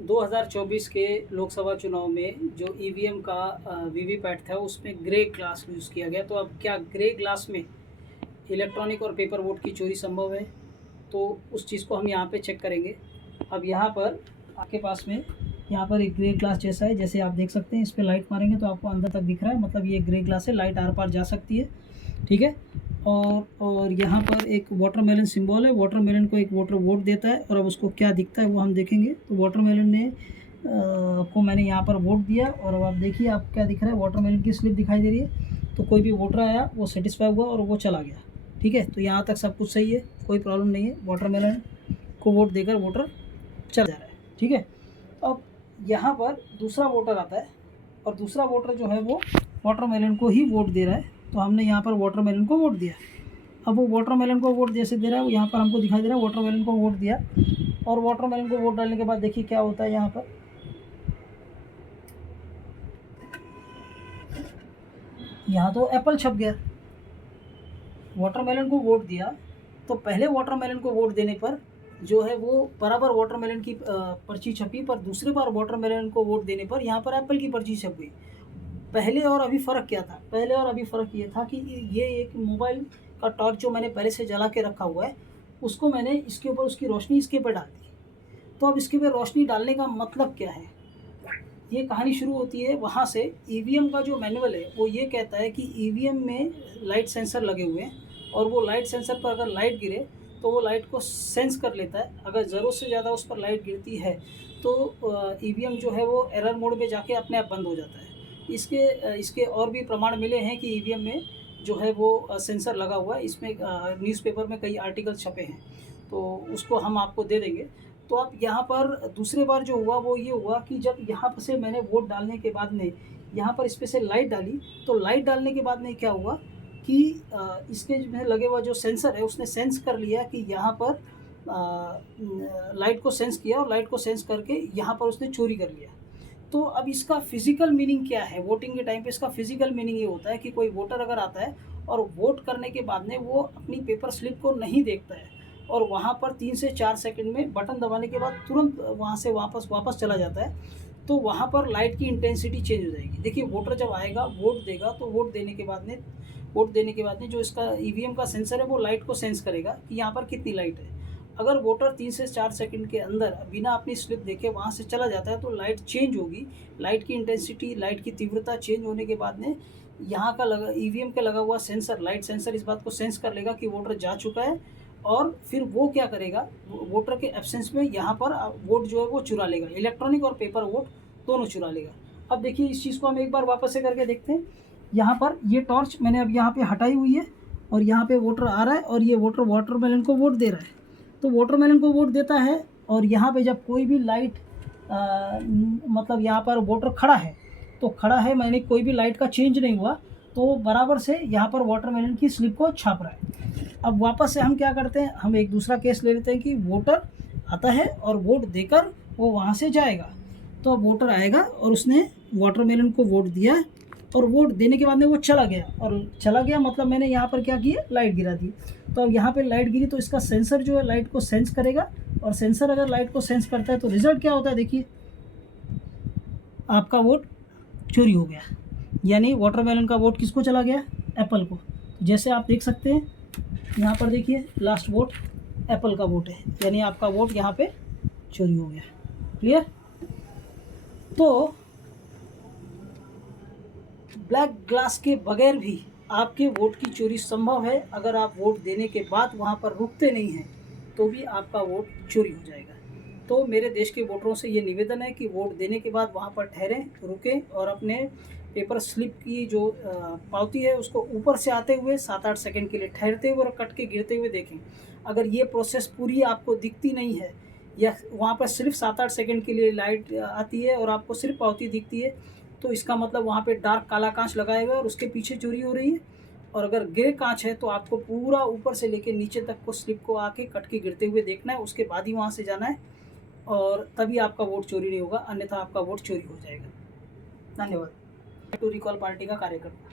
2024 के लोकसभा चुनाव में जो ईवीएम का वीवीपैट था उसमें ग्रे ग्लास यूज़ किया गया। तो अब क्या ग्रे ग्लास में इलेक्ट्रॉनिक और पेपर वोट की चोरी संभव है? तो उस चीज़ को हम यहाँ पे चेक करेंगे। अब यहाँ पर आपके पास में यहाँ पर एक ग्रे ग्लास जैसा है, जैसे आप देख सकते हैं। इस पर लाइट मारेंगे तो आपको अंदर तक दिख रहा है, मतलब ये ग्रे ग्लास है, लाइट आर पार जा सकती है, ठीक है। और यहाँ पर एक वाटरमेलन सिंबल है, वाटरमेलन को एक वाटर वोट देता है। और अब उसको क्या दिखता है वो हम देखेंगे। तो वाटरमेलन ने को मैंने यहाँ पर वोट दिया, और अब आप देखिए आप क्या दिख रहा है, वाटरमेलन की स्लिप दिखाई दे रही है। तो कोई भी वोटर आया वो सेटिस्फाई हुआ और वो चला गया, ठीक है। तो यहाँ तक सब कुछ सही है, कोई प्रॉब्लम नहीं है। वाटरमेलन को वोट देकर वोटर चला जा रहा है, ठीक है। अब यहाँ पर दूसरा वोटर आता है, और दूसरा वोटर जो है वो वाटरमेलन को ही वोट दे रहा है। तो हमने यहाँ पर वाटरमेलन को वोट दिया। अब वो वाटरमेलन को वोट जैसे दे रहा है, वो यहाँ पर हमको दिखाई दे रहा है वाटरमेलन को वोट दिया। और वाटरमेलन को वोट डालने के बाद देखिए क्या होता है। यहाँ पर यहाँ तो एप्पल छप गया। वाटरमेलन को वोट दिया तो पहले वाटरमेलन को वोट देने पर जो है वो बराबर वाटरमेलन की पर्ची छपी, पर दूसरे बार वाटरमेलन को वोट देने पर यहाँ पर एप्पल की पर्ची छप गई। पहले और अभी फ़र्क क्या था? पहले और अभी फ़र्क ये था कि ये एक मोबाइल का टॉर्च जो मैंने पहले से जला के रखा हुआ है, उसको मैंने इसके ऊपर उसकी रोशनी इसके ऊपर डाल दी। तो अब इसके ऊपर रोशनी डालने का मतलब क्या है? ये कहानी शुरू होती है वहाँ से। ईवीएम का जो मैनुअल है वो ये कहता है कि ईवीएम में लाइट सेंसर लगे हुए हैं, और वो लाइट सेंसर पर अगर लाइट गिरे तो वो लाइट को सेंस कर लेता है। अगर ज़रूरत से ज़्यादा उस पर लाइट गिरती है तो ईवीएम जो है वो एरर मोड में जाके अपने आप बंद हो जाता है। इसके और भी प्रमाण मिले हैं कि ईवीएम में जो है वो सेंसर लगा हुआ है। इसमें न्यूज़पेपर में कई आर्टिकल छपे हैं, तो उसको हम आपको दे देंगे। तो अब यहाँ पर दूसरे बार जो हुआ वो ये हुआ कि जब यहाँ पर से मैंने वोट डालने के बाद में यहाँ पर इस पर से लाइट डाली, तो लाइट डालने के बाद में क्या हुआ कि इसके में लगे हुआ जो सेंसर है उसने सेंस कर लिया कि यहाँ पर लाइट को सेंस किया, और लाइट को सेंस करके यहाँ पर उसने चोरी कर लिया। तो अब इसका फिज़िकल मीनिंग क्या है? वोटिंग के टाइम पे इसका फिज़िकल मीनिंग ये होता है कि कोई वोटर अगर आता है और वोट करने के बाद में वो अपनी पेपर स्लिप को नहीं देखता है, और वहाँ पर 3 से 4 सेकंड में बटन दबाने के बाद तुरंत वहाँ से वापस चला जाता है, तो वहाँ पर लाइट की इंटेंसिटी चेंज हो जाएगी। देखिए, वोटर जब आएगा वोट देगा तो वोट देने के बाद में जो इसका ईवीएम का सेंसर है वो लाइट को सेंस करेगा कि यहाँ पर कितनी लाइट है। अगर वोटर 3 से 4 सेकंड के अंदर बिना अपनी स्लिप देखे वहाँ से चला जाता है तो लाइट चेंज होगी। लाइट की इंटेंसिटी, लाइट की तीव्रता चेंज होने के बाद में यहाँ का ईवीएम का लगा हुआ सेंसर, लाइट सेंसर, इस बात को सेंस कर लेगा कि वोटर जा चुका है, और फिर वो क्या करेगा, वोटर के एब्सेंस में यहाँ पर वोट जो है वो चुरा लेगा। इलेक्ट्रॉनिक और पेपर वोट दोनों चुरा लेगा। अब देखिए इस चीज़ को हम एक बार वापस से करके देखते हैं। यहाँ पर ये टॉर्च मैंने अब यहाँ पे हटाई हुई है, और यहाँ पे वोटर आ रहा है, और ये वोटर वाटरमेलन को वोट दे रहा है। तो वाटरमेलन को वोट देता है, और यहाँ पे जब कोई भी लाइट मतलब यहाँ पर वोटर खड़ा है, तो खड़ा है मैंने कोई भी लाइट का चेंज नहीं हुआ, तो बराबर से यहाँ पर वाटरमेलन की स्लिप को छाप रहा है। अब वापस से हम क्या करते हैं, हम एक दूसरा केस ले लेते हैं कि वोटर आता है और वोट देकर वो वहाँ से जाएगा। तो अब वोटर आएगा और उसने वाटरमेलन को वोट दिया, और वोट देने के बाद में वो चला गया, और चला गया मतलब मैंने यहाँ पर क्या किया, लाइट गिरा दी। तो अब यहाँ पे लाइट गिरी तो इसका सेंसर जो है लाइट को सेंस करेगा, और सेंसर अगर लाइट को सेंस करता है तो रिज़ल्ट क्या होता है, देखिए आपका वोट चोरी हो गया। यानी वाटरमेलन का वोट किसको चला गया, एप्पल को। जैसे आप देख सकते हैं यहाँ पर देखिए लास्ट वोट एप्पल का वोट है, यानी आपका वोट यहाँ पे चोरी हो गया। क्लियर? तो ब्लैक ग्लास के बगैर भी आपके वोट की चोरी संभव है। अगर आप वोट देने के बाद वहाँ पर रुकते नहीं हैं तो भी आपका वोट चोरी हो जाएगा। तो मेरे देश के वोटरों से ये निवेदन है कि वोट देने के बाद वहाँ पर ठहरें, रुकें, और अपने पेपर स्लिप की जो पावती है उसको ऊपर से आते हुए 7-8 सेकंड के लिए ठहरते हुए और कट के गिरते हुए देखें। अगर ये प्रोसेस पूरी आपको दिखती नहीं है, या वहाँ पर सिर्फ 7-8 सेकंड के लिए लाइट आती है और आपको सिर्फ पावती दिखती है, तो इसका मतलब वहाँ पे डार्क काला कांच लगाए हुए और उसके पीछे चोरी हो रही है। और अगर ग्रे कांच है तो आपको पूरा ऊपर से लेकर नीचे तक को स्लिप को आके कट के गिरते हुए देखना है, उसके बाद ही वहाँ से जाना है, और तभी आपका वोट चोरी नहीं होगा, अन्यथा आपका वोट चोरी हो जाएगा। धन्यवाद। टू रिकॉल पार्टी का कार्यकर्ता।